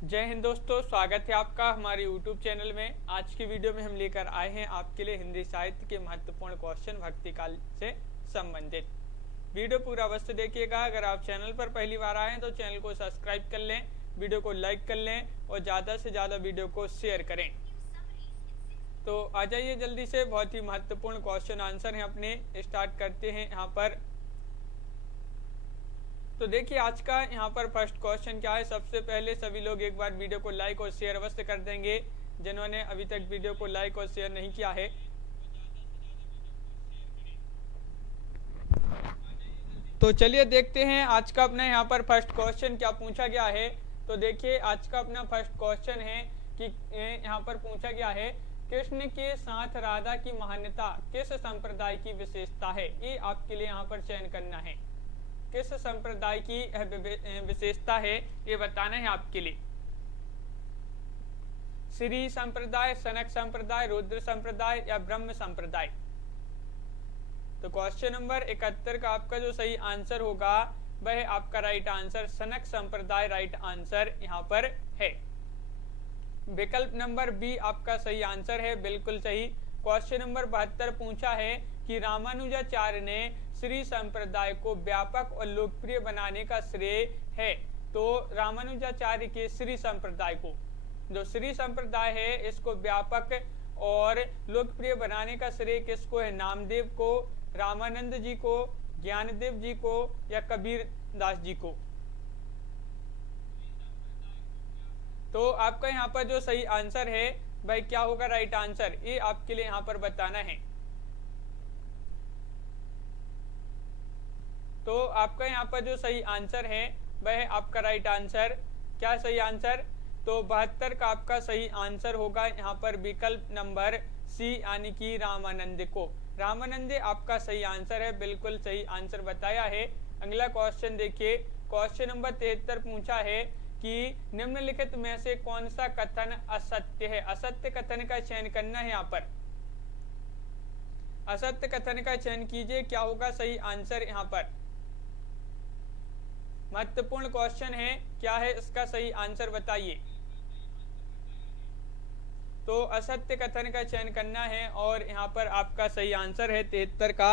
जय हिंद दोस्तों, स्वागत है आपका हमारे YouTube चैनल में। आज की वीडियो में हम लेकर आए हैं आपके लिए हिंदी साहित्य के महत्वपूर्ण क्वेश्चन भक्ति काल से संबंधित। वीडियो पूरा अवश्य देखिएगा। अगर आप चैनल पर पहली बार आए हैं तो चैनल को सब्सक्राइब कर लें, वीडियो को लाइक कर लें और ज़्यादा से ज़्यादा वीडियो को शेयर करें। तो आ जाइए जल्दी से, बहुत ही महत्वपूर्ण क्वेश्चन आंसर हैं अपने, स्टार्ट करते हैं यहाँ पर। तो देखिए आज का यहाँ पर फर्स्ट क्वेश्चन क्या है। सबसे पहले सभी लोग एक बार वीडियो को लाइक और शेयर अवश्य कर देंगे, जिन्होंने अभी तक वीडियो को लाइक और शेयर नहीं किया है। तो चलिए देखते हैं आज का अपना यहाँ पर फर्स्ट क्वेश्चन क्या पूछा गया है। तो देखिए आज का अपना फर्स्ट क्वेश्चन है कि यहाँ पर पूछा गया है, कृष्ण के साथ राधा की महान्यता किस संप्रदाय की विशेषता है। ये आपके लिए यहाँ पर चयन करना है, किस संप्रदाय की विशेषता है ये बताना है आपके लिए। श्री संप्रदाय, सनक संप्रदाय, रुद्र संप्रदाय या ब्रह्म संप्रदाय। तो क्वेश्चन नंबर 71 का आपका जो सही आंसर होगा वह आपका राइट आंसर सनक संप्रदाय राइट आंसर यहाँ पर है। विकल्प नंबर बी आपका सही आंसर है, बिल्कुल सही। क्वेश्चन नंबर 72 पूछा है कि रामानुजाचार्य ने श्री संप्रदाय को व्यापक और लोकप्रिय बनाने का श्रेय है। तो रामानुजाचार्य के श्री संप्रदाय को, जो श्री संप्रदाय है, इसको व्यापक और लोकप्रिय बनाने का श्रेय किसको है? नामदेव को, रामानंद जी को, ज्ञानदेव जी को या कबीर दास जी को। तो आपका यहाँ पर जो सही आंसर है भाई क्या होगा राइट आंसर, ये आपके लिए यहाँ पर बताना है। तो आपका यहाँ पर जो सही आंसर है वह आपका राइट आंसर, क्या सही आंसर? तो 72 का आपका सही आंसर होगा यहाँ पर विकल्प नंबर सी, यानी कि रामानंद को। रामानंद आपका सही आंसर है, बिल्कुल सही आंसर बताया है। अगला क्वेश्चन देखिए, क्वेश्चन नंबर 73 पूछा है कि निम्नलिखित में से कौन सा कथन असत्य है। असत्य कथन का चयन करना है यहाँ पर, असत्य कथन का चयन कीजिए, क्या होगा सही आंसर यहाँ पर। महत्वपूर्ण क्वेश्चन है, क्या है इसका सही आंसर बताइए। तो असत्य कथन का चयन करना है और यहाँ पर आपका सही आंसर है 73 का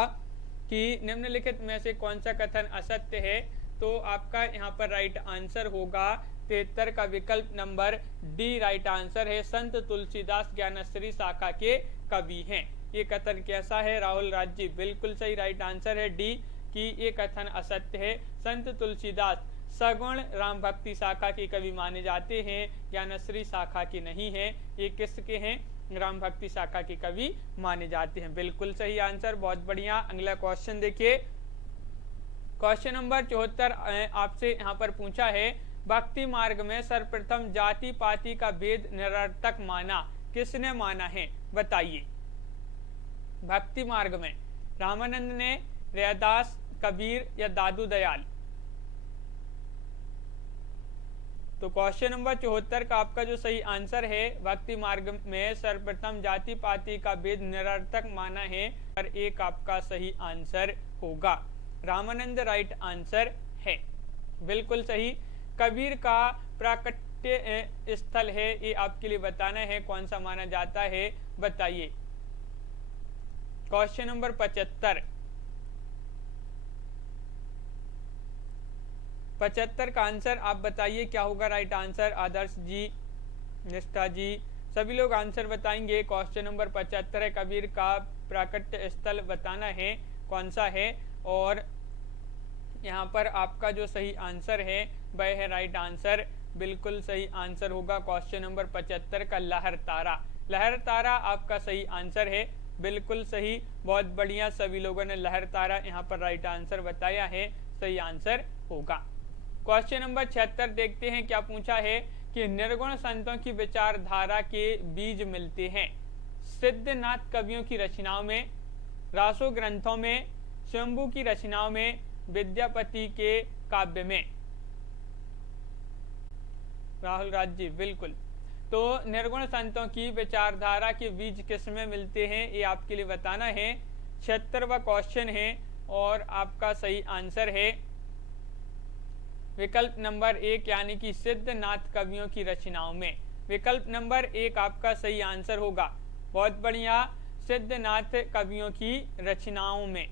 कि निम्नलिखित में से कौन सा कथन असत्य है। तो आपका यहाँ पर राइट आंसर होगा 73 का विकल्प नंबर डी राइट आंसर है। संत तुलसीदास ज्ञानश्री शाखा के कवि हैं। ये कथन कैसा है राहुल राज जी? बिल्कुल सही राइट आंसर है डी कि ये कथन असत्य है। संत तुलसीदास सगुण राम भक्ति शाखा के कवि माने जाते हैं, ज्ञानश्री शाखा के नहीं है। ये किसके हैं? राम भक्ति शाखा के कवि माने जाते हैं। बिल्कुल सही आंसर, बहुत बढ़िया। अगला क्वेश्चन देखिए, क्वेश्चन नंबर 74 आपसे यहाँ पर पूछा है, भक्ति मार्ग में सर्वप्रथम जाति पाति का भेद निरर्थक माना, किसने माना है बताइए। भक्ति मार्ग में रामानंद ने, रैदास, कबीर या दादू दयाल। तो क्वेश्चन नंबर 74 का आपका जो सही आंसर है, भक्ति मार्ग में सर्वप्रथम जाति पाति का भेद निरर्थक माना है, और एक आपका सही आंसर होगा रामानंद राइट आंसर है, बिल्कुल सही। कबीर का प्राकट्य स्थल है, ये आपके लिए बताना है कौन सा माना जाता है बताइए। क्वेश्चन नंबर 75 का आंसर आप बताइए, क्या होगा राइट आंसर। आदर्श जी, निष्ठा जी, सभी लोग आंसर बताएंगे। क्वेश्चन नंबर 75 है, कबीर का प्राकट्य स्थल बताना है कौन सा है, और यहाँ पर आपका जो सही आंसर है वह है राइट आंसर, बिल्कुल सही आंसर होगा क्वेश्चन नंबर 75 का लहर तारा। लहर तारा आपका सही आंसर है, बिल्कुल सही, बहुत बढ़िया। सभी लोगों ने लहर तारा यहाँ पर राइट आंसर बताया है, सही आंसर होगा। क्वेश्चन नंबर 76 देखते हैं, क्या पूछा है कि निर्गुण संतों की विचारधारा के बीज मिलते हैं सिद्धनाथ कवियों की रचनाओं में, रासो ग्रंथों में, शंभू की रचनाओं में, विद्यापति के काव्य में। राहुल राज जी, बिल्कुल। तो निर्गुण संतों की विचारधारा के बीज किसमें मिलते हैं ये आपके लिए बताना है। 76वां क्वेश्चन है और आपका सही आंसर है विकल्प नंबर 1 यानी कि सिद्धनाथ कवियों की रचनाओं में। विकल्प नंबर 1 आपका सही आंसर होगा। बहुत बढ़िया, सिद्धनाथ कवियों की रचनाओं में।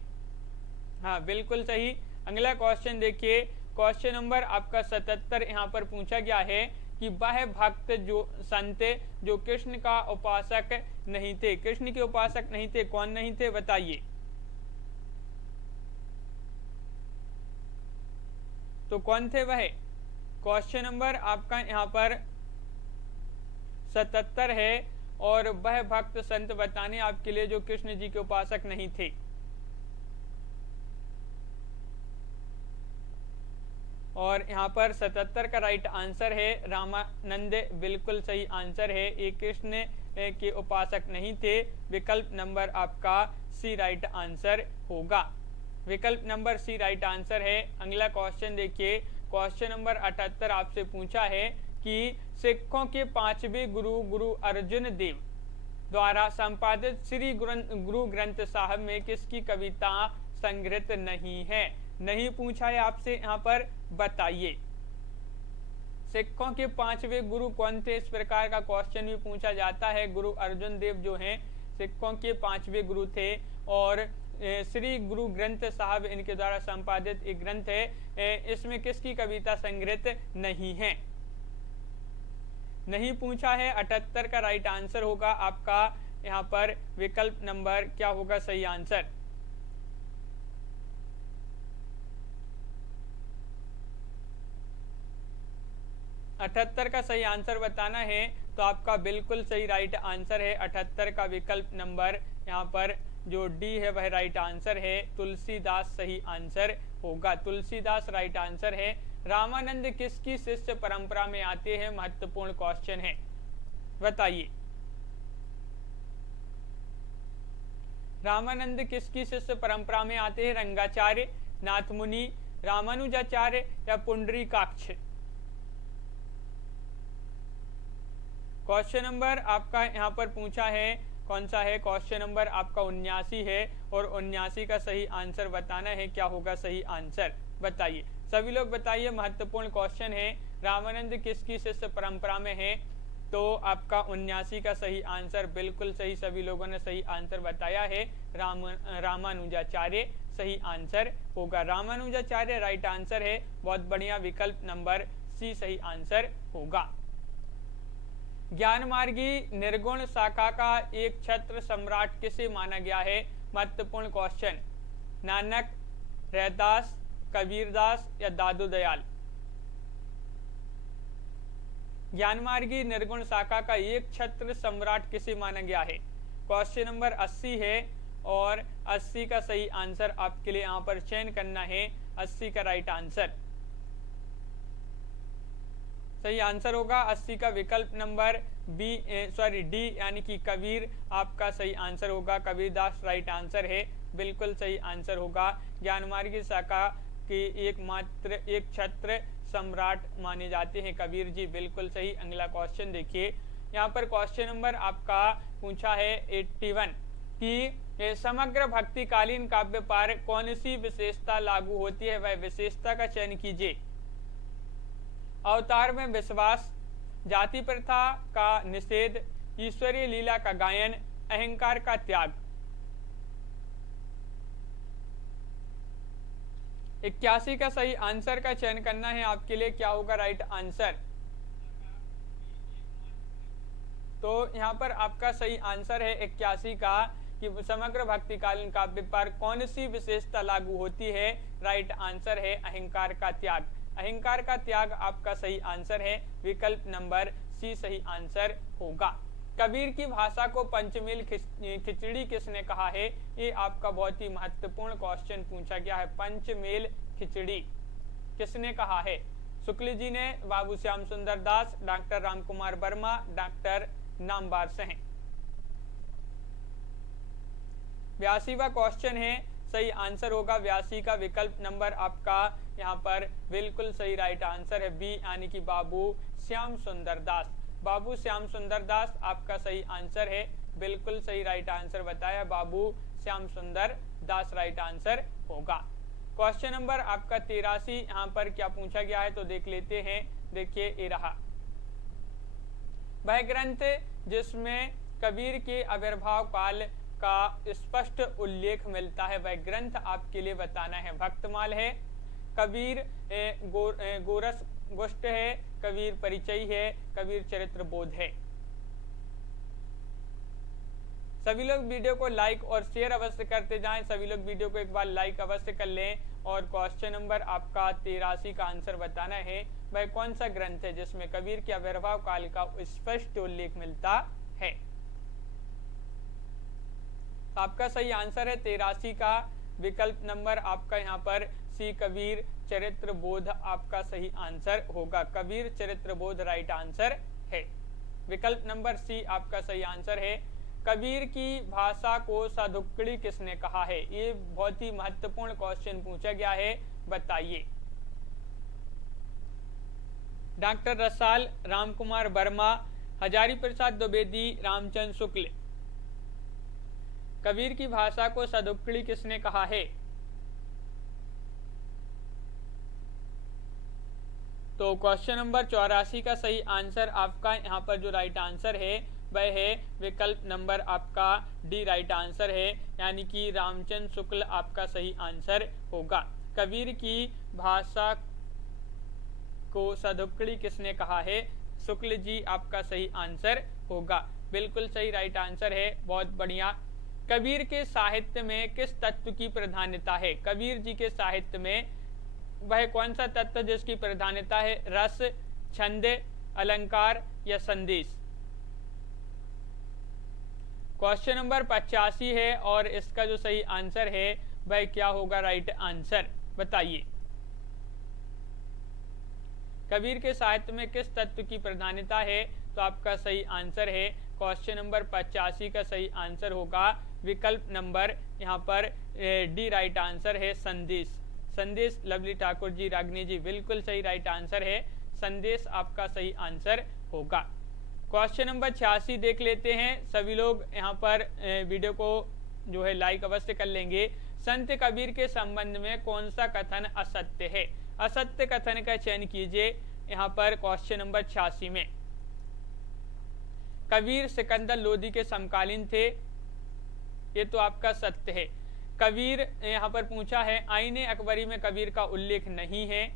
हाँ बिल्कुल सही। अगला क्वेश्चन देखिए, क्वेश्चन नंबर आपका 77 यहाँ पर पूछा गया है कि वह भक्त जो संत जो कृष्ण का उपासक नहीं थे, कृष्ण के उपासक नहीं थे, कौन नहीं थे बताइए। तो कौन थे वह? क्वेश्चन नंबर आपका यहाँ पर 77 है और वह भक्त संत बताने आपके लिए जो कृष्ण जी के उपासक नहीं थे। और यहाँ पर 77 का राइट आंसर है रामानंद, बिल्कुल सही आंसर है। ये कृष्ण के उपासक नहीं थे। विकल्प नंबर आपका सी राइट आंसर होगा। विकल्प नंबर सी राइट आंसर है। अगला क्वेश्चन देखिए, क्वेश्चन नंबर 78 आपसे पूछा है कि सिखों के 5वें गुरु गुरु अर्जुन देव द्वारा संपादित श्री गुरु ग्रंथ साहब में किसकी कविता संग्रहित नहीं है? नहीं पूछा है आपसे, यहाँ पर बताइए। सिखों के 5वें गुरु कौन थे, इस प्रकार का क्वेश्चन भी पूछा जाता है। गुरु अर्जुन देव जो हैं सिखों के 5वें गुरु थे और श्री गुरु ग्रंथ साहब इनके द्वारा संपादित एक ग्रंथ है। इसमें किसकी कविता संग्रहित नहीं है? नहीं पूछा है। 78 का राइट आंसर होगा आपका यहाँ पर विकल्प नंबर क्या होगा सही आंसर? अठहत्तर का सही आंसर बताना है तो आपका बिल्कुल सही राइट आंसर है 78 का विकल्प नंबर यहाँ पर जो डी है वह राइट आंसर है। तुलसीदास सही आंसर होगा। तुलसीदास राइट आंसर है। रामानंद किसकी शिष्य परंपरा में आते हैं? महत्वपूर्ण क्वेश्चन है, बताइए। रामानंद किसकी शिष्य परंपरा में आते हैं? रंगाचार्य, नाथमुनि, रामानुजाचार्य या पुंडरीकाक्ष? क्वेश्चन नंबर आपका यहाँ पर पूछा है कौन सा है? क्वेश्चन नंबर आपका 79 है और 79 का सही आंसर बताना है। क्या होगा सही आंसर बताइए, सभी लोग बताइए। महत्वपूर्ण क्वेश्चन है। रामानंद किसकी शिष्य परंपरा में है? तो आपका 79 का सही आंसर बिल्कुल सही, सभी लोगों ने सही आंसर बताया है। रामानुजाचार्य सही आंसर होगा। रामानुजाचार्य राइट आंसर है। बहुत बढ़िया, विकल्प नंबर सी सही आंसर होगा। ज्ञान मार्गी निर्गुण शाखा का एक छत्र सम्राट किसे माना गया है? महत्वपूर्ण क्वेश्चन। नानक, रैदास, कबीरदास या दादू दयाल? ज्ञान मार्गी निर्गुण शाखा का एक छत्र सम्राट किसे माना गया है? क्वेश्चन नंबर 80 है और 80 का सही आंसर आपके लिए यहाँ पर चयन करना है। 80 का राइट आंसर सही आंसर होगा। 80 का विकल्प नंबर डी यानी कि कबीर आपका सही आंसर होगा। कबीरदास राइट आंसर है, बिल्कुल सही आंसर होगा। ज्ञानमार्गी शाखा के एकमात्र एक छत्र सम्राट माने जाते हैं कबीर जी, बिल्कुल सही। अगला क्वेश्चन देखिए, यहाँ पर क्वेश्चन नंबर आपका पूछा है 81 कि समग्र भक्तिकालीन काव्य पर कौन सी विशेषता लागू होती है? वह विशेषता का चयन कीजिए। अवतार में विश्वास, जाति प्रथा का निषेध, ईश्वरीय लीला का गायन, अहंकार का त्याग। 81 का सही आंसर का चयन करना है आपके लिए। क्या होगा राइट आंसर? तो यहाँ पर आपका सही आंसर है 81 का कि समग्र भक्तिकालीन काव्य पर कौन सी विशेषता लागू होती है? राइट आंसर है अहंकार का त्याग। अहंकार का त्याग आपका सही आंसर है। विकल्प नंबर सी सही आंसर होगा। कबीर की भाषा को पंचमेल खिचड़ी किसने कहा है? ये आपका बहुत ही महत्वपूर्ण क्वेश्चन पूछा गया है। पंचमेल खिचड़ी किसने कहा है? शुक्ल जी ने, बाबू श्याम सुंदर दास, डॉक्टर रामकुमार वर्मा, डॉक्टर नामवर सिंह। 82वां क्वेश्चन है, सही आंसर होगा 82 का विकल्प नंबर आपका यहाँ पर बिल्कुल सही राइट आंसर है बी यानी कि बाबू श्याम सुंदर दास। बाबू श्याम सुंदर दास आपका सही आंसर है, बिल्कुल सही राइट आंसर बताया। बाबू श्याम सुंदर दास राइट आंसर होगा। क्वेश्चन नंबर आपका 83 यहाँ पर क्या पूछा गया है तो देख लेते हैं। देखिए ये रहा, वह ग्रंथ जिसमें कबीर के आविर्भाव काल का स्पष्ट उल्लेख मिलता है, वह ग्रंथ आपके लिए बताना है। भक्तमाल है, कबीर गोरस गोष्ठ है, कबीर परिचय है, कबीर चरित्र बोध है। सभी लोग वीडियो को लाइक और शेयर अवश्य करते जाएं। सभी लोग वीडियो को एक बार लाइक अवश्य कर लें। और क्वेश्चन नंबर आपका 83 का आंसर बताना है, वह कौन सा ग्रंथ है जिसमें कबीर के आविर्भाव काल का स्पष्ट उल्लेख मिलता है। आपका सही आंसर है 83 का विकल्प नंबर आपका यहाँ पर सी, कबीर चरित्र बोध आपका सही आंसर होगा। कबीर चरित्र बोध राइट आंसर है। विकल्प नंबर सी आपका सही आंसर है। कबीर की भाषा को साधुक्कड़ी किसने कहा है, ये बहुत ही महत्वपूर्ण क्वेश्चन पूछा गया है, बताइए। डॉक्टर रसाल, रामकुमार वर्मा, हजारी प्रसाद द्विवेदी, रामचंद्र शुक्ल। कबीर की भाषा को साधुक्कड़ी किसने कहा है? तो क्वेश्चन नंबर 84 का सही आंसर आपका यहाँ पर जो राइट आंसर है वह है विकल्प नंबर आपका डी राइट आंसर है, यानी कि रामचंद्र शुक्ल आपका सही आंसर होगा। कबीर की भाषा को साधुक्कड़ी किसने कहा है? शुक्ल जी आपका सही आंसर होगा। बिल्कुल सही राइट आंसर है, बहुत बढ़िया। कबीर के साहित्य में किस तत्व की प्रधानता है? कबीर जी के साहित्य में वह कौन सा तत्व जिसकी प्रधानता है? रस, छंद, अलंकार या संदेश? क्वेश्चन नंबर 85 है और इसका जो सही आंसर है वह क्या होगा राइट आंसर, बताइए। कबीर के साहित्य में किस तत्व की प्रधानता है? तो आपका सही आंसर है क्वेश्चन नंबर 85 का सही आंसर होगा विकल्प नंबर यहाँ पर डी राइट आंसर है, संदेश। संदेश, लवली ठाकुर जी, रागिनी जी, बिल्कुल सही राइट आंसर है, संदेश आपका सही आंसर होगा। क्वेश्चन नंबर 86 देख लेते हैं। सभी लोग यहाँ पर वीडियो को जो है लाइक अवश्य कर लेंगे। संत कबीर के संबंध में कौन सा कथन असत्य है? असत्य कथन का चयन कीजिए यहाँ पर क्वेश्चन नंबर 86 में। कबीर सिकंदर लोदी के समकालीन थे, ये तो आपका सत्य है। कबीर यहाँ पर पूछा है, आईने अकबरी में कबीर का उल्लेख नहीं है।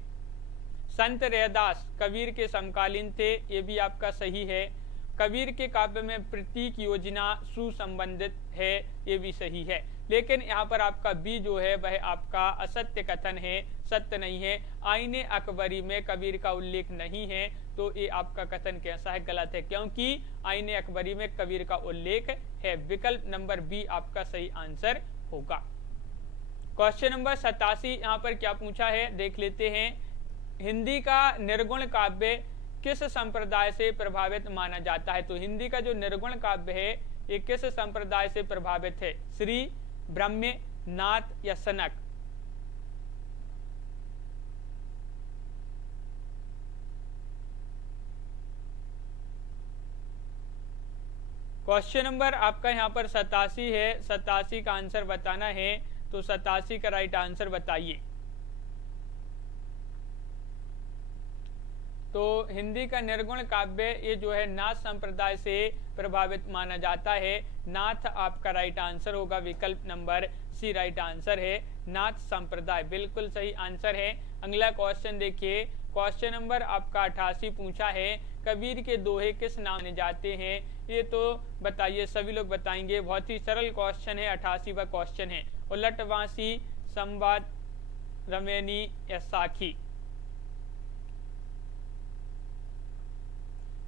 संत रैदास कबीर के समकालीन थे, ये भी आपका सही है। कबीर के काव्य में प्रतीक योजना सुसंबंधित है, ये भी सही है। लेकिन यहाँ पर आपका बी जो है वह आपका असत्य कथन है, सत्य नहीं है। आईने अकबरी में कबीर का उल्लेख नहीं है, तो ये आपका कथन कैसा है? गलत है, क्योंकि आईने अकबरी में कबीर का उल्लेख है। विकल्प नंबर बी आपका सही आंसर होगा। क्वेश्चन नंबर 87 यहाँ पर क्या पूछा है देख लेते हैं। हिंदी का निर्गुण काव्य किस संप्रदाय से प्रभावित माना जाता है? तो हिंदी का जो निर्गुण काव्य है ये किस संप्रदाय से प्रभावित है? श्री, ब्रह्म, नाथ या सनक? क्वेश्चन नंबर आपका यहाँ पर 87 है, 87 का आंसर बताना है, तो 87 का राइट आंसर बताइए। तो हिंदी का निर्गुण काव्य ये जो है नाथ संप्रदाय से प्रभावित माना जाता है। नाथ आपका राइट आंसर होगा, विकल्प नंबर सी राइट आंसर है, नाथ संप्रदाय, बिल्कुल सही आंसर है। अगला क्वेश्चन देखिए, क्वेश्चन नंबर आपका 88 पूछा है, कबीर के दोहे किस नाम से जाते हैं? ये तो बताइए, सभी लोग बताएंगे। बहुत ही सरल क्वेश्चन है, 88वां क्वेश्चन है। उलटवासी, संवाद, रमैनी या साखी?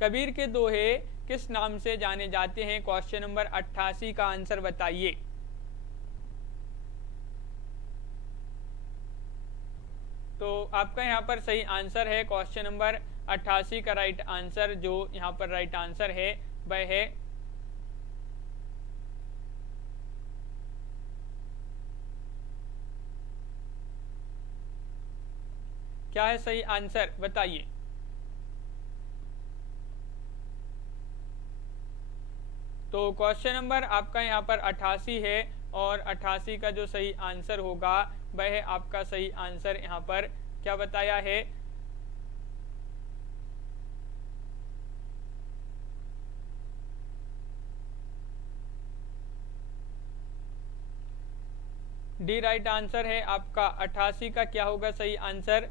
कबीर के दोहे किस नाम से जाने जाते हैं? क्वेश्चन नंबर 88 का आंसर बताइए। तो आपका यहाँ पर सही आंसर है क्वेश्चन नंबर 88 का राइट आंसर, जो यहाँ पर राइट आंसर है वह है क्या है सही आंसर, बताइए। तो क्वेश्चन नंबर आपका यहाँ पर 88 है, और 88 का जो सही आंसर होगा वह है आपका सही आंसर यहाँ पर क्या बताया है, डी राइट आंसर है आपका 88 का क्या होगा सही आंसर,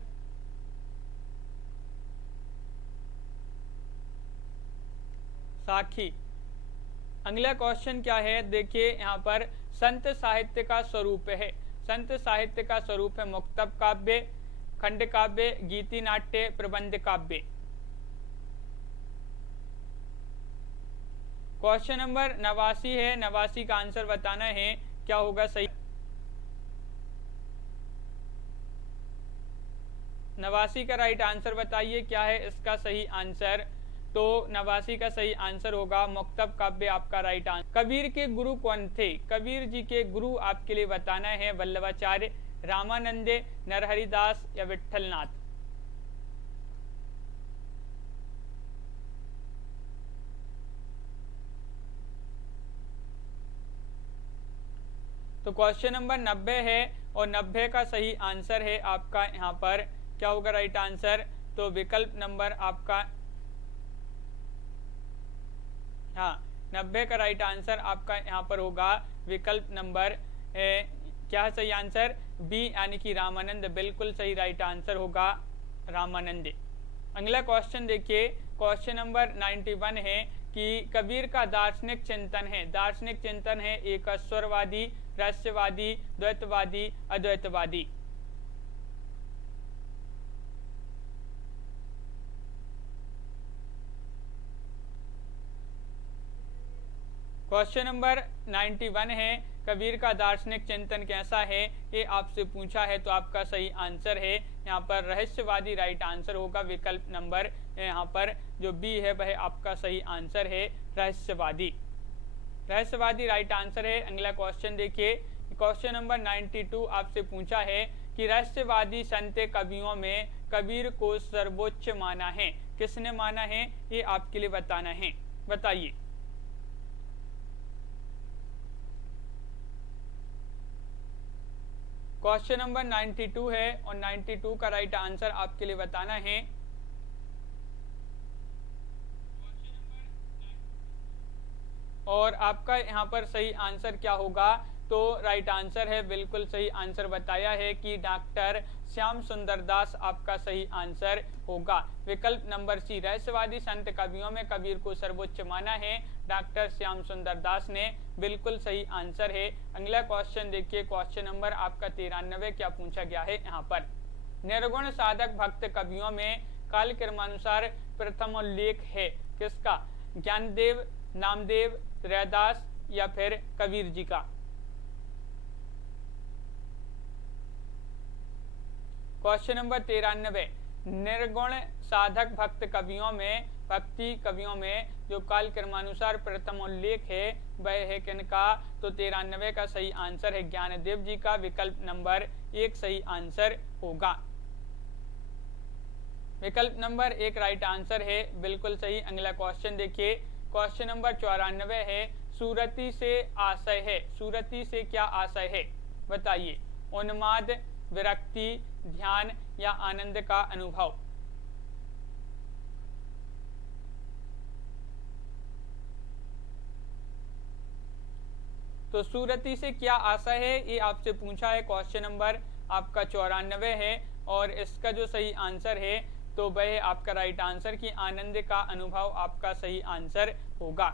साखी। अगला क्वेश्चन क्या है देखिए यहाँ पर, संत साहित्य का स्वरूप है, संत साहित्य का स्वरूप है मुक्तक काव्य, खंड काव्य, गीति नाट्य, प्रबंध काव्य। क्वेश्चन नंबर 89 है, 89 का आंसर बताना है क्या होगा सही, 89 का राइट आंसर बताइए क्या है इसका सही आंसर। तो 89 का सही आंसर होगा मुक्तक काव्य आपका राइट आंसर। कबीर के गुरु कौन थे, कबीर जी के गुरु आपके लिए बताना है वल्लभाचार्य, रामानंदे, नरहरिदास या विठलनाथ। तो क्वेश्चन नंबर 90 है और 90 का सही आंसर है आपका यहाँ पर क्या होगा राइट आंसर, तो विकल्प नंबर आपका, हाँ 90 का राइट आंसर आपका यहाँ पर होगा विकल्प नंबर क्या है सही आंसर, बी यानी कि रामानंद, बिल्कुल सही राइट आंसर होगा रामानंद। अगला क्वेश्चन देखिए, क्वेश्चन नंबर 91 है कि कबीर का दार्शनिक चिंतन है, दार्शनिक चिंतन है एक स्वरवादी, रहस्यवादी, द्वैतवादी, अद्वैतवादी। क्वेश्चन नंबर 91 है, कबीर का दार्शनिक चिंतन कैसा है, ये आपसे पूछा है। तो आपका सही आंसर है यहाँ पर रहस्यवादी राइट आंसर होगा, विकल्प नंबर यहाँ पर जो बी है वह आपका सही आंसर है रहस्यवादी, रहस्यवादी राइट आंसर है। अगला क्वेश्चन देखिए, क्वेश्चन नंबर 92 आपसे पूछा है कि रहस्यवादी संत कवियों में कबीर को सर्वोच्च माना है, किसने माना है ये आपके लिए बताना है, बताइए। क्वेश्चन नंबर 92 है और 92 का राइट आंसर आपके लिए बताना है। और आपका यहाँ पर सही आंसर क्या होगा, तो राइट आंसर है, बिल्कुल सही आंसर बताया है कि डॉक्टर श्याम सुंदर दास आपका सही आंसर होगा, विकल्प नंबर सी। रहस्यवादी संत कवियों में कबीर को सर्वोच्च माना है डॉक्टर श्याम सुंदर दास ने, बिल्कुल सही आंसर है। अगला क्वेश्चन देखिए, क्वेश्चन नंबर आपका 93 क्या पूछा गया है यहाँ पर, निर्गुण साधक भक्त कवियों में काल क्रमानुसार प्रथम उल्लेख है किसका, ज्ञानदेव, नामदेव, रैदास या फिर कबीर जी का। क्वेश्चन नंबर 93, निर्गुण साधक भक्त कवियों में, भक्ति कवियों में जो काल क्रमानुसार प्रथम उल्लेख है वह है किनका, तो 93 का सही आंसर है ज्ञानदेव जी का, विकल्प नंबर 1 सही आंसर होगा, विकल्प नंबर 1 राइट आंसर है, बिल्कुल सही। अगला क्वेश्चन देखिए, क्वेश्चन नंबर 94 है, सूरती से आशय है, सूरती से क्या आशय है बताइए, उन्माद, विरक्ति, ध्यान या आनंद का अनुभव। तो सूरती से क्या आशय है ये आपसे पूछा है, क्वेश्चन नंबर आपका 94 है और इसका जो सही आंसर है तो वह आपका राइट आंसर की आनंद का अनुभव आपका सही आंसर होगा,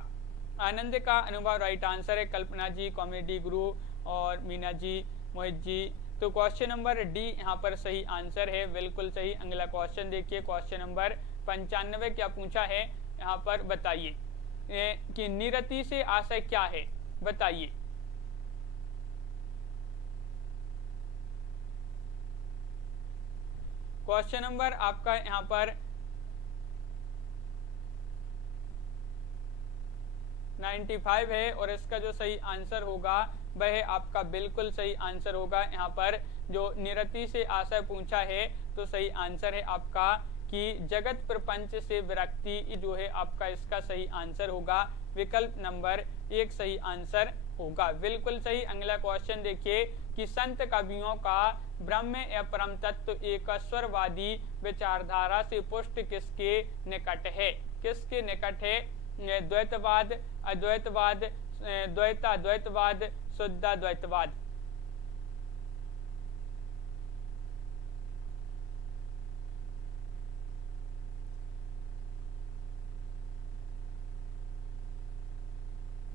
आनंद का अनुभव राइट आंसर है। कल्पना जी, कॉमेडी गुरु और मीना जी, मोहित जी, तो क्वेश्चन नंबर डी यहाँ पर सही आंसर है, बिल्कुल सही। अगला क्वेश्चन देखिए, क्वेश्चन नंबर 95 क्या पूछा है यहाँ पर बताइए कि निरति से आशय क्या है बताइए। क्वेश्चन नंबर आपका यहाँ पर 95 है और इसका जो सही आंसर होगा वह आपका बिल्कुल सही आंसर होगा। यहाँ पर जो निरति से आशय पूछा है तो सही आंसर है आपका कि जगत प्रपंच से विरक्ति जो है आपका इसका सही आंसर होगा विकल्प नंबर 1 सही आंसर होगा। बिल्कुल सही। अगला क्वेश्चन देखिए कि संत कवियों का ब्रह्म या परम तत्व एकस्वरवादी विचारधारा से पुष्ट किसके निकट है? किसके निकट है? द्वैतवाद, अद्वैतवाद, द्वैताद्वैतवाद, शुद्धाद्वैतवाद।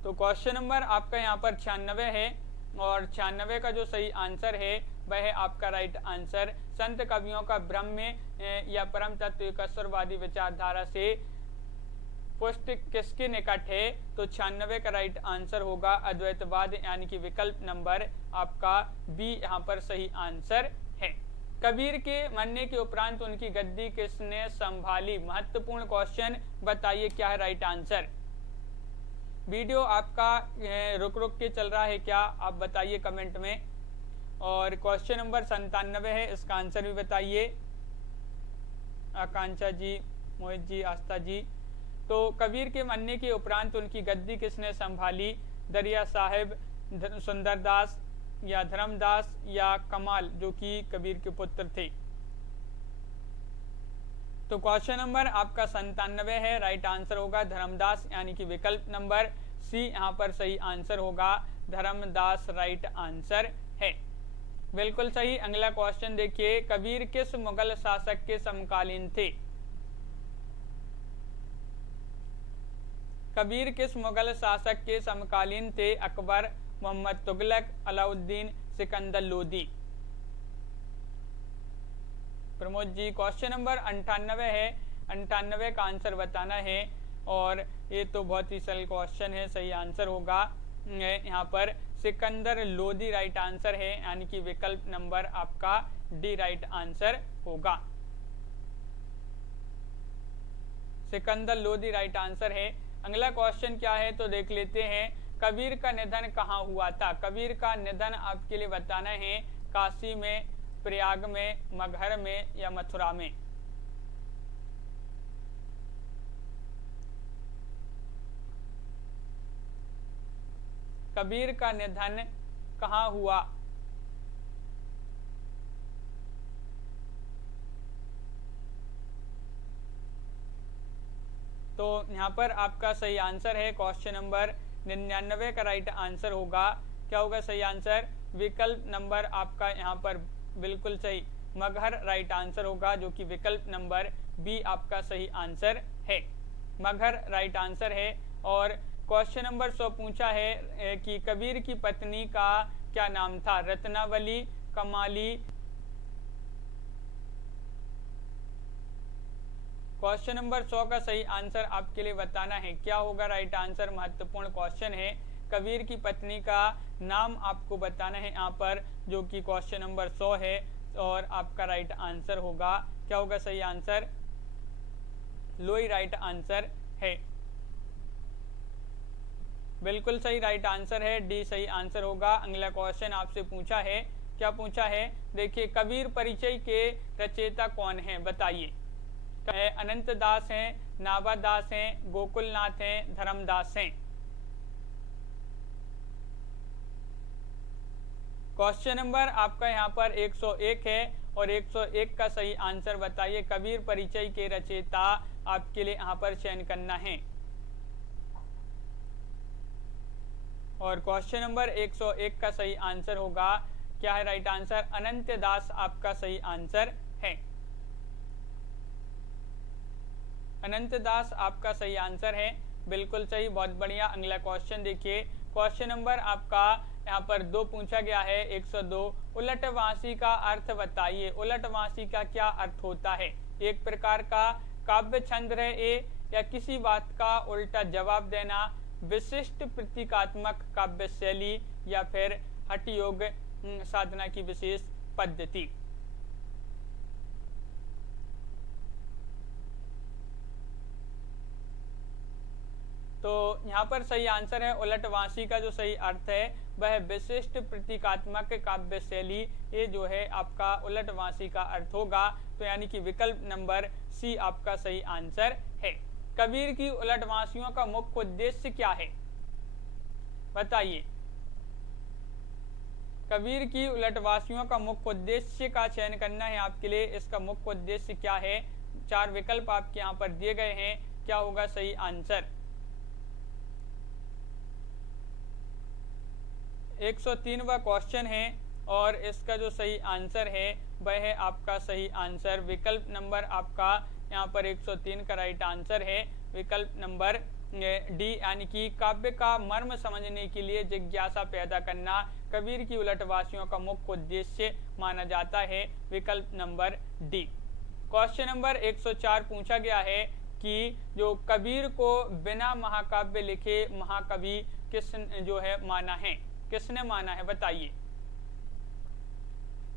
तो क्वेश्चन नंबर आपका यहाँ पर 96 है और 96 का जो सही आंसर है वह है आपका राइट आंसर। संत कवियों का ब्रह्म या परम तत्व एकस्वरवादी विचारधारा से पुष्ट किसके निकट है? तो 96 का राइट आंसर होगा अद्वैतवाद, यानी कि विकल्प नंबर आपका बी यहाँ पर सही आंसर है। कबीर के मरने के उपरांत उनकी गद्दी किसने संभाली? महत्वपूर्ण क्वेश्चन, बताइए क्या है राइट आंसर। वीडियो आपका रुक रुक के चल रहा है क्या, आप बताइए कमेंट में। और क्वेश्चन नंबर 97 है, इसका आंसर भी बताइए। आकांक्षा जी, मोहित जी, आस्था जी। तो कबीर के मरने के उपरांत उनकी गद्दी किसने संभाली? दरिया साहिब, सुंदरदास या धर्मदास या कमाल, जो कि कबीर के पुत्र थे। तो क्वेश्चन नंबर आपका 97 है, राइट आंसर होगा धर्मदास, यानी कि विकल्प नंबर सी यहाँ पर सही आंसर होगा। धर्मदास राइट आंसर है। बिल्कुल सही। अगला क्वेश्चन देखिए, कबीर किस मुगल शासक के समकालीन थे? कबीर किस मुगल शासक के समकालीन थे? अकबर, मोहम्मद तुगलक, अलाउद्दीन, सिकंदर लोदी। प्रमोद जी, क्वेश्चन नंबर 98 है, 98 का आंसर बताना है। और ये तो बहुत ही सरल क्वेश्चन है, सही आंसर होगा यहाँ पर सिकंदर लोदी राइट आंसर है, यानी कि विकल्प नंबर आपका डी राइट आंसर होगा। सिकंदर लोदी राइट आंसर है। अगला क्वेश्चन क्या है तो देख लेते हैं। कबीर का निधन कहाँ हुआ था? कबीर का निधन आपके लिए बताना है काशी में, प्रयाग में, मगहर में या मथुरा में। कबीर का निधन कहाँ हुआ? तो यहाँ पर आपका सही आंसर है क्वेश्चन नंबर 99 का राइट आंसर होगा। क्या होगा सही आंसर? विकल्प नंबर आपका यहाँ पर बिल्कुल सही, मगहर राइट आंसर होगा, जो कि विकल्प नंबर बी आपका सही आंसर है। मगहर राइट आंसर है। और क्वेश्चन नंबर 100 पूछा है कि कबीर की पत्नी का क्या नाम था? रत्नावली, कमाली। क्वेश्चन नंबर 100 का सही आंसर आपके लिए बताना है। क्या होगा राइट आंसर? महत्वपूर्ण क्वेश्चन है। कबीर की पत्नी का नाम आपको बताना है यहाँ पर, जो कि क्वेश्चन नंबर 100 है और आपका राइट आंसर होगा। क्या होगा सही आंसर? लोई राइट आंसर है। बिल्कुल सही राइट आंसर है, डी सही आंसर होगा। अगला क्वेश्चन आपसे पूछा है, क्या पूछा है देखिए, कबीर परिचय के रचयिता कौन है? बताइए। अनंत दास हैं, नाभा दास हैं, गोकुलनाथ हैं, धर्मदास हैं। क्वेश्चन नंबर आपका यहाँ पर 101 है और 101 का सही आंसर बताइए। कबीर परिचय के रचयिता आपके लिए यहाँ पर चयन करना है। और क्वेश्चन नंबर 101 का सही आंसर होगा, क्या है राइट आंसर? अनंत दास आपका सही आंसर है। अनंत दास आपका सही आंसर है, बिल्कुल सही, बहुत बढ़िया। अगला क्वेश्चन देखिए, क्वेश्चन नंबर आपका यहाँ पर 2 पूछा गया है, 102। उलटवासी का अर्थ बताइए। उलटवासी का क्या अर्थ होता है? एक प्रकार का काव्य छंद है ये, या किसी बात का उल्टा जवाब देना, विशिष्ट प्रतीकात्मक काव्य शैली, या फिर हठयोग साधना की विशेष पद्धति। तो यहाँ पर सही आंसर है उलटवासी का जो सही अर्थ है वह विशिष्ट प्रतीकात्मक काव्य शैली, ये जो है आपका उलटवासी का अर्थ होगा। तो यानी कि विकल्प नंबर सी आपका सही आंसर है। कबीर की उलटवासियों का मुख्य उद्देश्य क्या है, बताइए। कबीर की उलटवासियों का मुख्य उद्देश्य का चयन करना है आपके लिए। इसका मुख्य उद्देश्य क्या है, 4 विकल्प आपके यहाँ पर दिए गए हैं, क्या होगा सही आंसर। 103वां क्वेश्चन है और इसका जो सही आंसर है वह है आपका सही आंसर विकल्प नंबर आपका यहाँ पर 103 का राइट आंसर है विकल्प नंबर डी, यानी कि काव्य का मर्म समझने के लिए जिज्ञासा पैदा करना कबीर की उलटवासियों का मुख्य उद्देश्य माना जाता है, विकल्प नंबर डी। क्वेश्चन नंबर 104 पूछा गया है कि जो कबीर को बिना महाकाव्य लिखे महाकवि किस जो है माना है, किसने माना है, बताइए।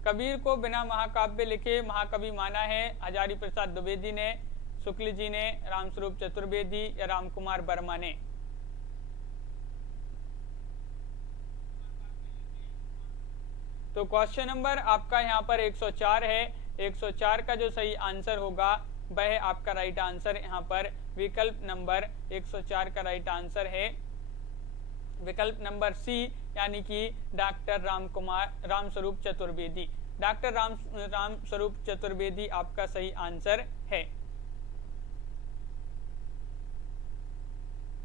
कबीर को बिना महाकाव्य लिखे महाकवि माना है हजारी प्रसाद द्विवेदी ने, शुक्ल जी ने, रामस्वरूप चतुर्वेदी या रामकुमार वर्मा ने। तो क्वेश्चन नंबर आपका यहाँ पर 104 है। 104 का जो सही आंसर होगा वह आपका राइट आंसर यहाँ पर विकल्प नंबर 104 का राइट आंसर है विकल्प नंबर सी, यानी कि डॉक्टर रामस्वरूप चतुर्वेदी। डॉक्टर रामस्वरूप चतुर्वेदी आपका सही आंसर है।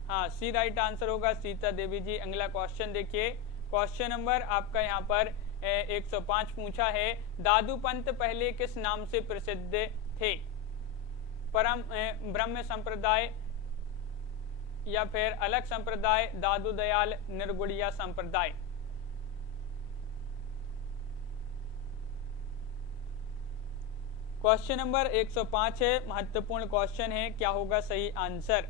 हाँ, सी राइट आंसर होगा सीता देवी जी। अगला क्वेश्चन देखिए। क्वेश्चन नंबर आपका यहाँ पर 105 पूछा है, दादू पंत पहले किस नाम से प्रसिद्ध थे, परम ब्रह्म संप्रदाय या फिर अलग संप्रदाय, दादू दयाल, निर्गुणिया संप्रदाय। क्वेश्चन नंबर 105 है, महत्वपूर्ण क्वेश्चन है, क्या होगा सही आंसर।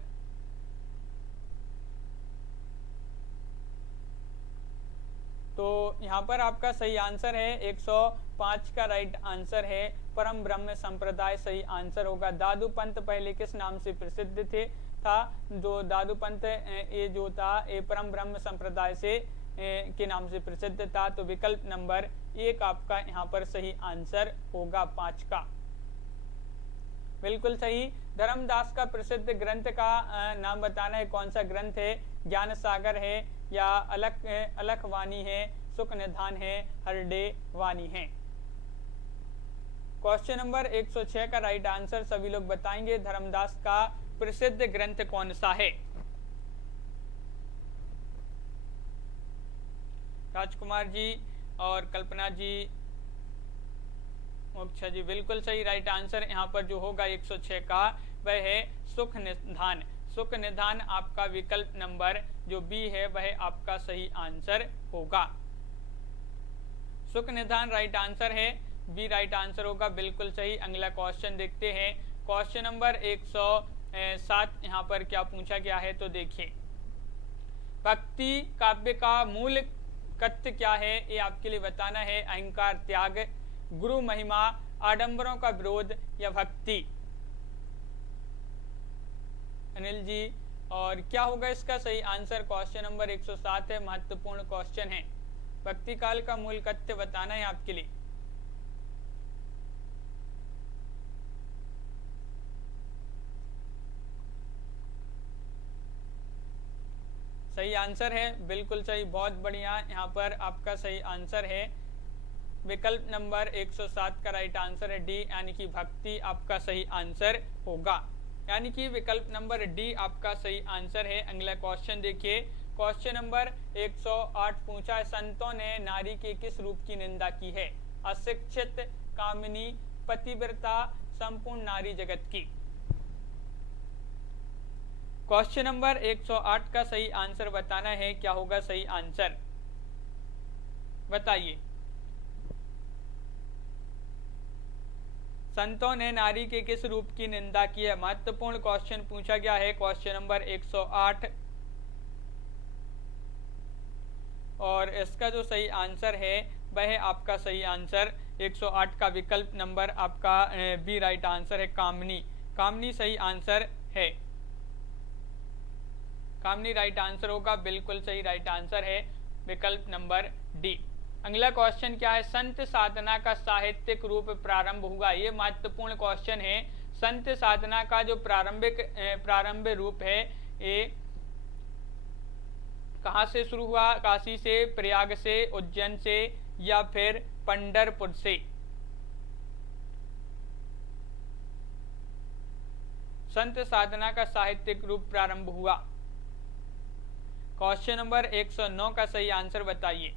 तो यहाँ पर आपका सही आंसर है 105 का राइट आंसर है परम ब्रह्म संप्रदाय सही आंसर होगा। दादू पंत पहले किस नाम से प्रसिद्ध थे था, जो दादू पंत ये जो था ये परम ब्रह्म संप्रदाय से के नाम से प्रसिद्ध था। तो विकल्प नंबर 1 आपका यहाँ पर सही आंसर होगा 5 का, बिल्कुल सही। धर्मदास का प्रसिद्ध ग्रंथ का नाम बताना है, कौन सा ग्रंथ है, ज्ञान सागर है या अलख वाणी है, सुख निधान है, हरडे वाणी है। क्वेश्चन नंबर 106 का राइट आंसर सभी लोग बताएंगे, धर्मदास का प्रसिद्ध ग्रंथ कौन सा है। राजकुमार जी और कल्पना जी, मोक्षा जी, बिल्कुल सही। राइट आंसर यहाँ पर जो होगा 106 का वह है सुख निधान। सुख निधान आपका विकल्प नंबर जो बी है वह आपका सही आंसर होगा। सुख निधान राइट आंसर है, बी राइट आंसर होगा, बिल्कुल सही। अगला क्वेश्चन देखते हैं। क्वेश्चन नंबर 107 यहाँ पर क्या पूछा गया है, तो देखिए। भक्ति काव्य का मूल कथ्य क्या है, ये आपके लिए बताना है। अहंकार त्याग, गुरु महिमा, आडंबरों का विरोध या भक्ति। अनिल जी, और क्या होगा इसका सही आंसर। क्वेश्चन नंबर 107 है, महत्वपूर्ण क्वेश्चन है। भक्ति काल का मूल कथ्य बताना है आपके लिए। सही आंसर है, बिल्कुल सही, बहुत बढ़िया। यहाँ पर आपका सही आंसर है विकल्प नंबर 107 का राइट आंसर है डी, यानी कि भक्ति आपका सही आंसर होगा, यानी कि विकल्प नंबर डी आपका सही आंसर है। अगला क्वेश्चन देखिए। क्वेश्चन नंबर 108 पूछा है, संतों ने नारी के किस रूप की निंदा की है, अशिक्षित, कामिनी, पतिव्रता, संपूर्ण नारी जगत की। क्वेश्चन नंबर 108 का सही आंसर बताना है, क्या होगा सही आंसर, बताइए। संतों ने नारी के किस रूप की निंदा की है, महत्वपूर्ण क्वेश्चन पूछा गया है। क्वेश्चन नंबर 108 और इसका जो सही आंसर है वह आपका सही आंसर 108 का विकल्प नंबर आपका बी राइट आंसर है, कामनी। कामनी सही आंसर है। कामनी राइट आंसर होगा, बिल्कुल सही राइट आंसर है विकल्प नंबर डी। अगला क्वेश्चन क्या है, संत साधना का साहित्यिक रूप प्रारंभ हुआ। ये महत्वपूर्ण क्वेश्चन है। संत साधना का जो प्रारंभ रूप है ये कहाँ से शुरू हुआ, काशी से, प्रयाग से, उज्जैन से या फिर पंढरपुर से। संत साधना का साहित्यिक रूप प्रारंभ हुआ। क्वेश्चन नंबर 109 का सही आंसर बताइए।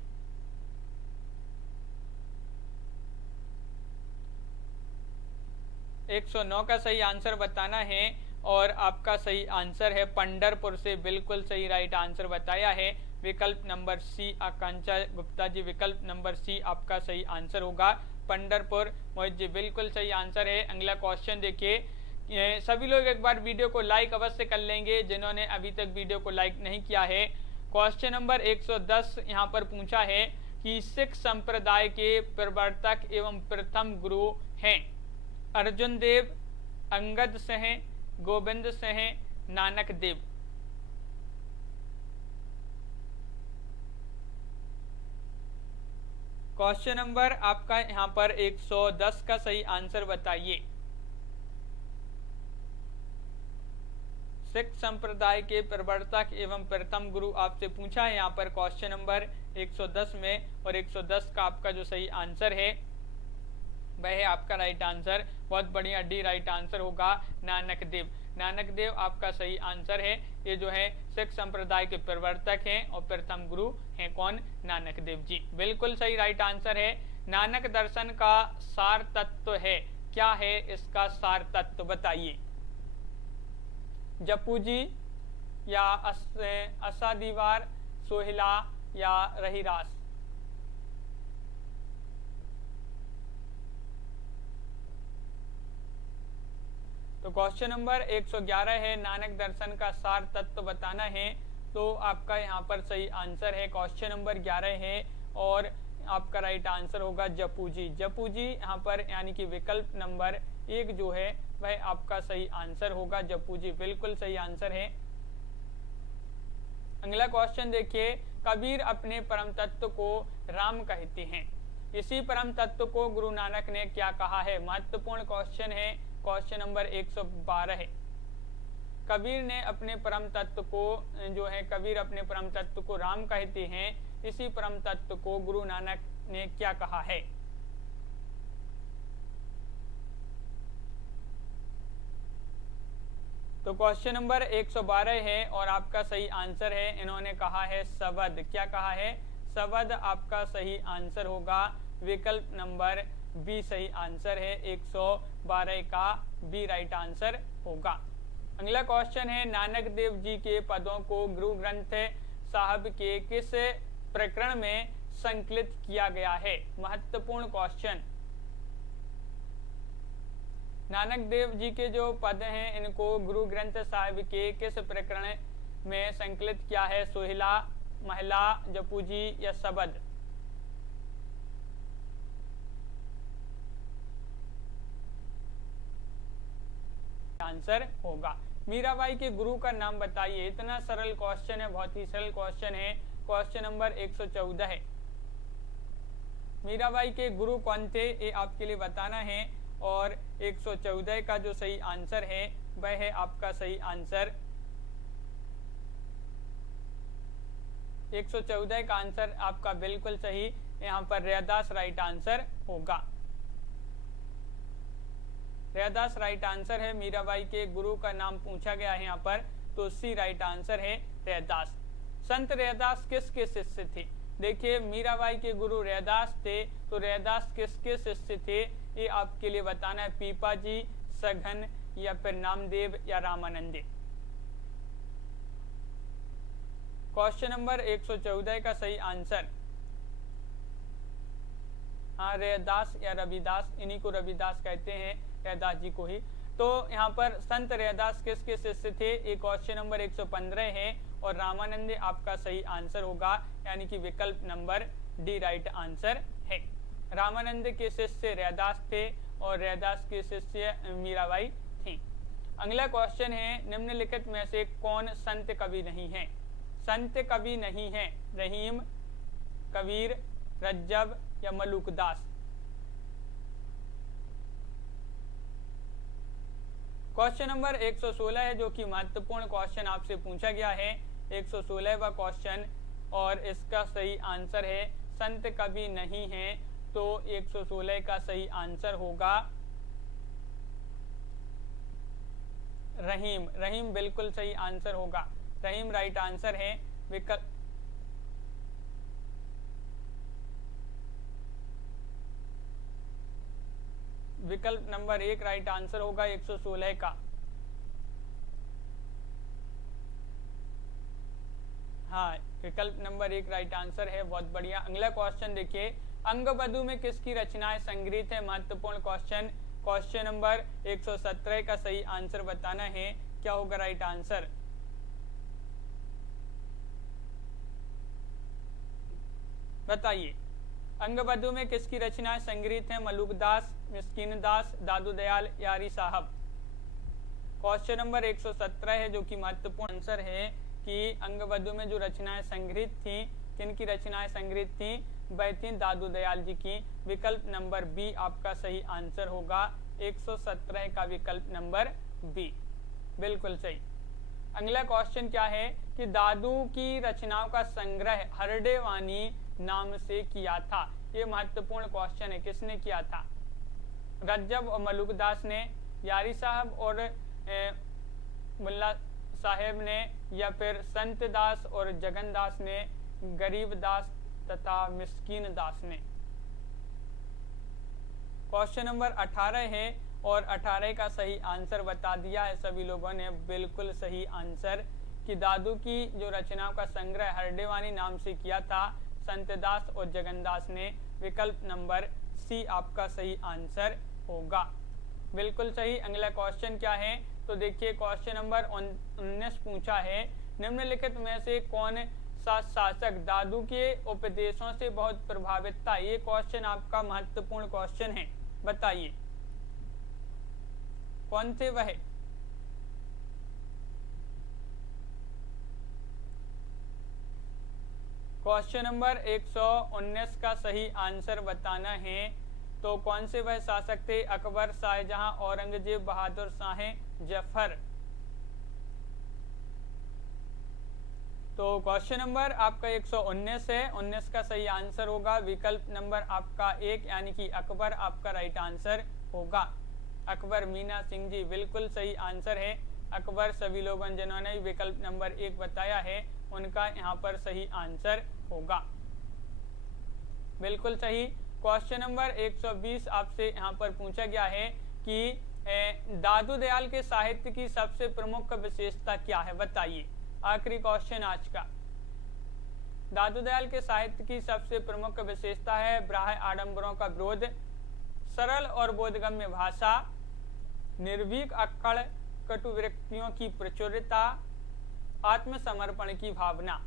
एक 109 का सही आंसर बताना है और आपका सही आंसर है पंढरपुर से, बिल्कुल सही राइट आंसर बताया है विकल्प नंबर सी। आकांक्षा गुप्ता जी, विकल्प नंबर सी आपका सही आंसर होगा, पंढरपुर। मोहित जी, बिल्कुल सही आंसर है। अगला क्वेश्चन देखिए, सभी लोग एक बार वीडियो को लाइक अवश्य कर लेंगे जिन्होंने अभी तक वीडियो को लाइक नहीं किया है। क्वेश्चन नंबर 110 यहाँ पर पूछा है कि सिख संप्रदाय के प्रवर्तक एवं प्रथम गुरु हैं अर्जुन देव, अंगद सिंह, गोविंद सिंह, नानक देव। क्वेश्चन नंबर आपका यहाँ पर 110 का सही आंसर बताइए। सिख संप्रदाय के प्रवर्तक एवं प्रथम गुरु आपसे पूछा है यहाँ पर क्वेश्चन नंबर 110 में, और 110 का आपका जो सही आंसर है वह है आपका राइट आंसर। बहुत बढ़िया, डी राइट आंसर होगा, नानक देव। नानक देव आपका सही आंसर है। ये जो है सिख संप्रदाय के प्रवर्तक हैं और प्रथम गुरु हैं कौन, नानक देव जी, बिल्कुल सही राइट आंसर है। नानक दर्शन का सार तत्व है, क्या है इसका सार तत्व बताइए। जपू जी या असा दीवार, सोहिला या रहीरास। तो क्वेश्चन नंबर 111 है, नानक दर्शन का सार तत्व बताना है। तो आपका यहाँ पर सही आंसर है क्वेश्चन नंबर 11 है और आपका राइट आंसर होगा जपू जी। जपू जी यहाँ पर यानी कि विकल्प नंबर 1 जो है वह आपका सही आंसर होगा, जपू जी, बिल्कुल सही आंसर है। अगला क्वेश्चन देखिए, कबीर अपने परम तत्व को राम कहते हैं, इसी परम तत्व को गुरु नानक ने क्या कहा है। महत्वपूर्ण क्वेश्चन है, क्वेश्चन नंबर 112 है। कबीर ने अपने परम तत्व को जो है, कबीर अपने परम तत्व को राम कहते हैं, इसी परम तत्व को गुरु नानक ने क्या कहा है। तो क्वेश्चन नंबर 112 है और आपका सही आंसर है, इन्होंने कहा है शब्द। क्या कहा है, शब्द आपका सही आंसर होगा, विकल्प नंबर बी सही आंसर है। 112 का बी राइट आंसर होगा। अगला क्वेश्चन है, नानक देव जी के पदों को गुरु ग्रंथ साहब के किस प्रकरण में संकलित किया गया है। महत्वपूर्ण क्वेश्चन, नानक देव जी के जो पद हैं इनको गुरु ग्रंथ साहिब के किस प्रकरण में संकलित किया है। सोहिला, महिला, जपू जी या शब्द। आंसर होगा। मीराबाई के गुरु का नाम बताइए। इतना सरल क्वेश्चन है, बहुत ही सरल क्वेश्चन है। क्वेश्चन नंबर 114 है, मीराबाई के गुरु कौन थे ये आपके लिए बताना है और 114 का जो सही आंसर है वह है आपका सही आंसर। 114 का आंसर आपका बिल्कुल सही, यहाँ पर रैदास राइट आंसर होगा। रैदास राइट आंसर है। मीराबाई के गुरु का नाम पूछा गया है यहाँ पर, तो सी राइट आंसर है रैदास। संत रैदास किसके शिष्य थे। देखिए मीराबाई के गुरु रैदास थे, तो रैदास किसके शिष्य थे ये आपके लिए बताना है। पीपा जी, सघन या फिर नामदेव या रामानंदे। क्वेश्चन नंबर 114 का सही आंसर हाँ रैदास या रविदास, इन्हीं को रविदास कहते हैं, रैदास जी को ही। तो यहाँ पर संत रैदास किसके शिष्य थे, ये क्वेश्चन नंबर 115 है और रामानंद आपका सही आंसर होगा, यानी कि विकल्प नंबर डी राइट आंसर है। रामानंद के शिष्य रैदास थे और रैदास के शिष्य मीराबाई थी। अगला क्वेश्चन है, निम्नलिखित में से कौन संत कवि नहीं है? संत कवि नहीं है, रहीम, कबीर, रज्जब या मलूकदास। क्वेश्चन नंबर 116 है, जो कि महत्वपूर्ण क्वेश्चन आपसे पूछा गया है, 116वां क्वेश्चन, और इसका सही आंसर है संत कवि नहीं है। तो 116 का सही आंसर होगा रहीम। रहीम बिल्कुल सही आंसर होगा, रहीम राइट आंसर है। विकल्प नंबर 1 राइट आंसर होगा 116 का। हाँ, विकल्प नंबर 1 राइट आंसर है, बहुत बढ़िया। अगला क्वेश्चन देखिए, अंगबधू में किसकी रचनाएं संग्रहित है? महत्वपूर्ण क्वेश्चन। क्वेश्चन नंबर 117 का सही आंसर बताना है, क्या होगा राइट आंसर? बताइए, अंगबधू में किसकी रचनाएं संग्रहित हैं? मलूकदास, मिस्कीनदास, दादू दयाल, यारी साहब। क्वेश्चन नंबर 117 है, जो कि महत्वपूर्ण आंसर है कि अंगबधू में जो रचनाएं संग्रहित थी, किनकी रचनाएं संग्रहित थी? वह थी दादू दयाल जी की। विकल्प नंबर बी आपका सही आंसर होगा, 117 का विकल्प नंबर बी बिल्कुल सही। अगला क्वेश्चन क्या है कि दादू की रचनाओं का संग्रह हरडेवानी नाम से किया था। ये महत्वपूर्ण क्वेश्चन है, किसने किया था? रज्जब और मलूकदास ने, यारी साहब और मुल्ला साहेब ने, या फिर संत दास और जगनदास ने, गरीब दास तथा मिस्कीन दास ने। क्वेश्चन नंबर 18 है और 18 का सही आंसर बता दिया है सभी लोगों ने, बिल्कुल सही आंसर कि दादू की जो रचनाओं का संग्रह हरडेवानी नाम से किया था संतदास और जगनदास ने। विकल्प नंबर सी आपका सही आंसर होगा, बिल्कुल सही। अगला क्वेश्चन क्या है? तो देखिए, क्वेश्चन नंबर 19 पूछा है, निम्नलिखित में से कौन सा शासक दादू के उपदेशों से बहुत प्रभावित था? ये क्वेश्चन आपका महत्वपूर्ण क्वेश्चन है, बताइए कौन थे वह? क्वेश्चन नंबर 119 का सही आंसर बताना है। तो कौन से वह शासक थे? अकबर, शाहजहां, औरंगजेब, बहादुर शाह जफर। तो क्वेश्चन नंबर आपका 119 है, 19 का सही आंसर होगा विकल्प नंबर आपका 1 यानी कि अकबर आपका राइट आंसर होगा। अकबर मीना सिंह जी बिल्कुल सही आंसर है। अकबर सभी लोगों जिन्होंने विकल्प नंबर 1 बताया है उनका यहाँ पर सही आंसर होगा, बिल्कुल सही। क्वेश्चन नंबर 120 आपसे यहाँ पर पूछा गया है कि दादू दयाल के साहित्य की सबसे प्रमुख विशेषता क्या है? बताइए, आखिरी क्वेश्चन आज का। दादू दयाल के साहित्य की सबसे प्रमुख विशेषता है ब्राह्य आडंबरों का विरोध, सरल और बोधगम्य भाषा, निर्भीक अक्कड़ कटु व्यक्तियों की प्रचुरता, आत्मसमर्पण की भावना।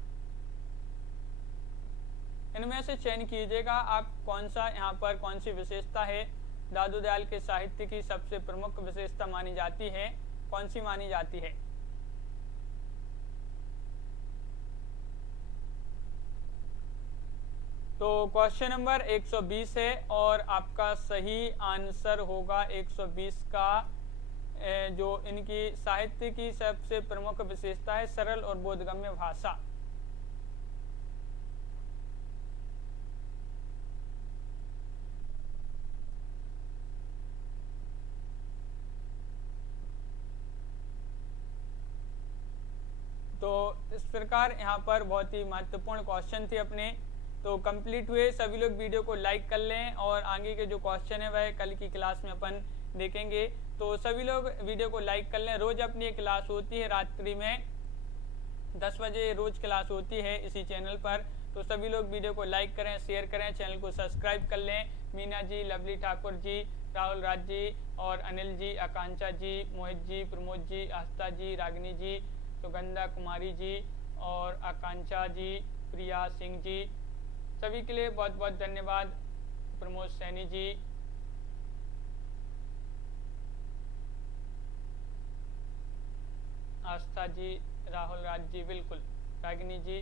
इनमें से चयन कीजिएगा आप कौन सा यहाँ पर कौन सी विशेषता है दादू दयाल के साहित्य की सबसे प्रमुख विशेषता मानी जाती है, कौन सी मानी जाती है? तो क्वेश्चन नंबर 120 है और आपका सही आंसर होगा 120 का। जो इनकी साहित्य की सबसे प्रमुख विशेषता है सरल और बोधगम्य भाषा। तो इस प्रकार यहाँ पर बहुत ही महत्वपूर्ण क्वेश्चन थे अपने, तो कंप्लीट हुए। सभी लोग वीडियो को लाइक कर लें और आगे के जो क्वेश्चन है वह कल की क्लास में अपन देखेंगे। तो सभी लोग वीडियो को लाइक कर लें। रोज अपनी एक क्लास होती है रात्रि में 10 बजे रोज क्लास होती है इसी चैनल पर। तो सभी लोग वीडियो को लाइक करें, शेयर करें, चैनल को सब्सक्राइब कर लें। मीना जी, लवली ठाकुर जी, राहुल राज जी और अनिल जी, आकांक्षा जी, मोहित जी, प्रमोद जी, आस्था जी, रागिनी जी, सुगंधा कुमारी जी और आकांक्षा जी, प्रिया सिंह जी, सभी के लिए बहुत बहुत धन्यवाद। प्रमोद सैनी जी। आस्था जी, राहुल राज जी, बिल्कुल, रागिनी जी।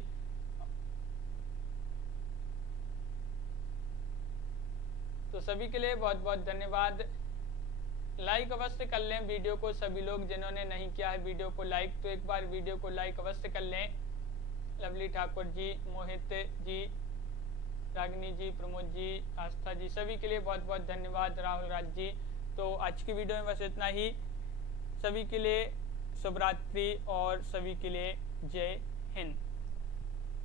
तो सभी के लिए बहुत बहुत धन्यवाद। लाइक अवश्य कर लें वीडियो को सभी लोग, जिन्होंने नहीं किया है वीडियो को लाइक, तो एक बार वीडियो को लाइक अवश्य कर लें। लवली ठाकुर जी, मोहित जी, रागिनी जी, प्रमोद जी, आस्था जी, सभी के लिए बहुत बहुत धन्यवाद। राहुल राज जी। तो आज की वीडियो में बस इतना ही। सभी के लिए शुभ रात्रि और सभी के लिए जय हिंद।